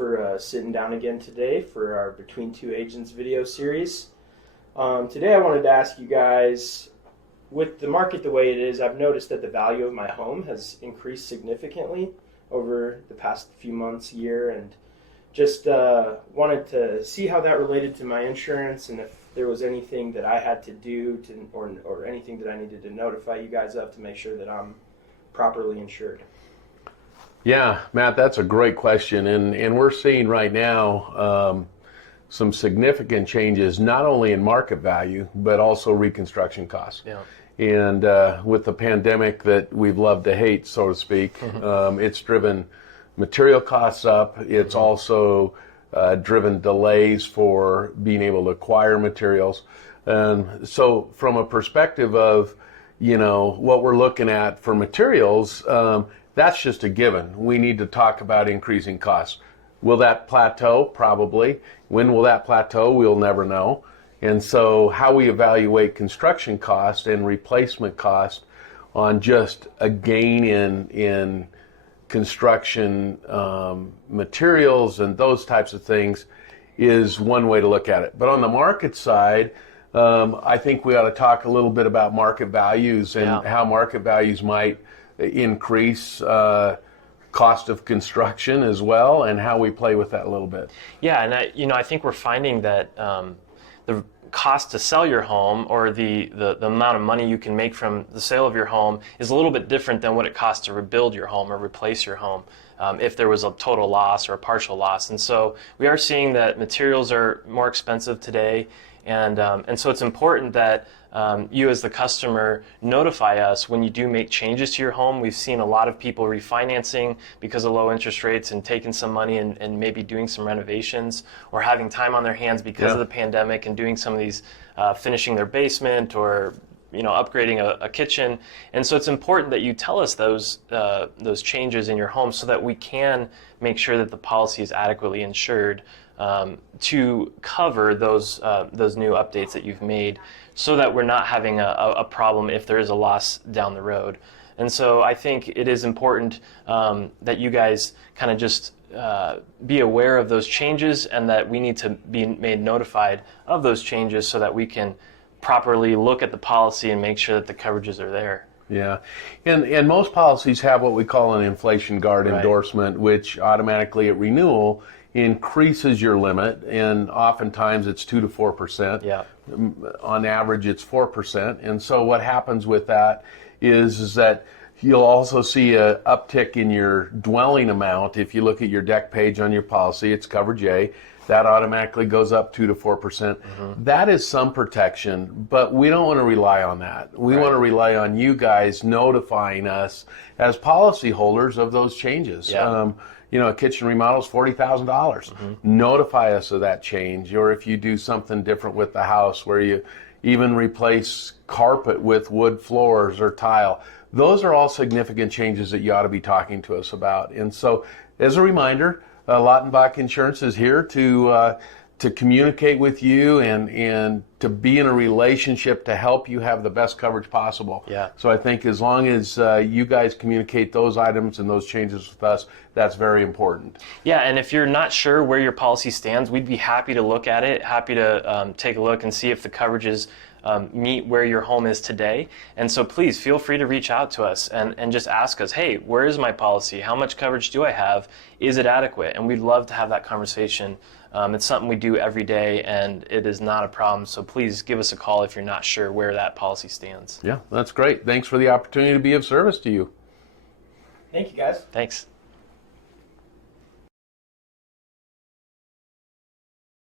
for sitting down again today for our Between Two Agents video series. Today I wanted to ask you guys, with the market the way it is, I've noticed that the value of my home has increased significantly over the past few months, year, and just wanted to see how that related to my insurance and if there was anything that I had to do or anything that I needed to notify you guys of to make sure that I'm properly insured. Yeah, Matt, that's a great question. And we're seeing right now some significant changes, not only in market value, but also reconstruction costs. Yeah. And with the pandemic that we've loved to hate, so to speak, it's driven material costs up. It's also driven delays for being able to acquire materials. So from a perspective of, what we're looking at for materials, that's just a given. We need to talk about increasing costs. Will that plateau? Probably. When will that plateau? We'll never know. And so how we evaluate construction cost and replacement cost on just a gain in construction materials and those types of things is one way to look at it. But on the market side, I think we ought to talk a little bit about market values and how market values might increase cost of construction as well, and how we play with that a little bit. Yeah, and I think we're finding that the cost to sell your home, or the amount of money you can make from the sale of your home, is a little bit different than what it costs to rebuild your home or replace your home if there was a total loss or a partial loss. And so we are seeing that materials are more expensive today, and so it's important that you as the customer notify us when you do make changes to your home. We've seen a lot of people refinancing because of low interest rates and taking some money and maybe doing some renovations, or having time on their hands because of the pandemic and doing some of these finishing their basement or upgrading a kitchen. And so it's important that you tell us those changes in your home so that we can make sure that the policy is adequately insured to cover those new updates that you've made, so that we're not having a problem if there is a loss down the road. And so I think it is important that you guys kind of just be aware of those changes, and that we need to be made notified of those changes so that we can properly look at the policy and make sure that the coverages are there. Yeah, and most policies have what we call an inflation guard endorsement, which automatically at renewal increases your limit, and oftentimes it's 2 to 4%. Yeah. On average, it's 4%. And so what happens with that is that you'll also see an uptick in your dwelling amount. If you look at your deck page on your policy, it's coverage A. That automatically goes up 2 to 4%. That is some protection, but we don't want to rely on that. We want to rely on you guys notifying us as policyholders of those changes. Yeah. A kitchen remodel is $40,000. Notify us of that change. Or if you do something different with the house, where you even replace carpet with wood floors or tile, those are all significant changes that you ought to be talking to us about. And so, as a reminder, Lautenbach Insurance is here to communicate with you and to be in a relationship to help you have the best coverage possible. Yeah. So I think as long as you guys communicate those items and those changes with us, that's very important. Yeah, and if you're not sure where your policy stands, we'd be happy to look at it, happy to take a look and see if the coverages meet where your home is today. And so please feel free to reach out to us and just ask us, hey, where is my policy? How much coverage do I have? Is it adequate? And we'd love to have that conversation. It's something we do every day, and it is not a problem. So please give us a call if you're not sure where that policy stands. Yeah, that's great. Thanks for the opportunity to be of service to you. Thank you, guys. Thanks.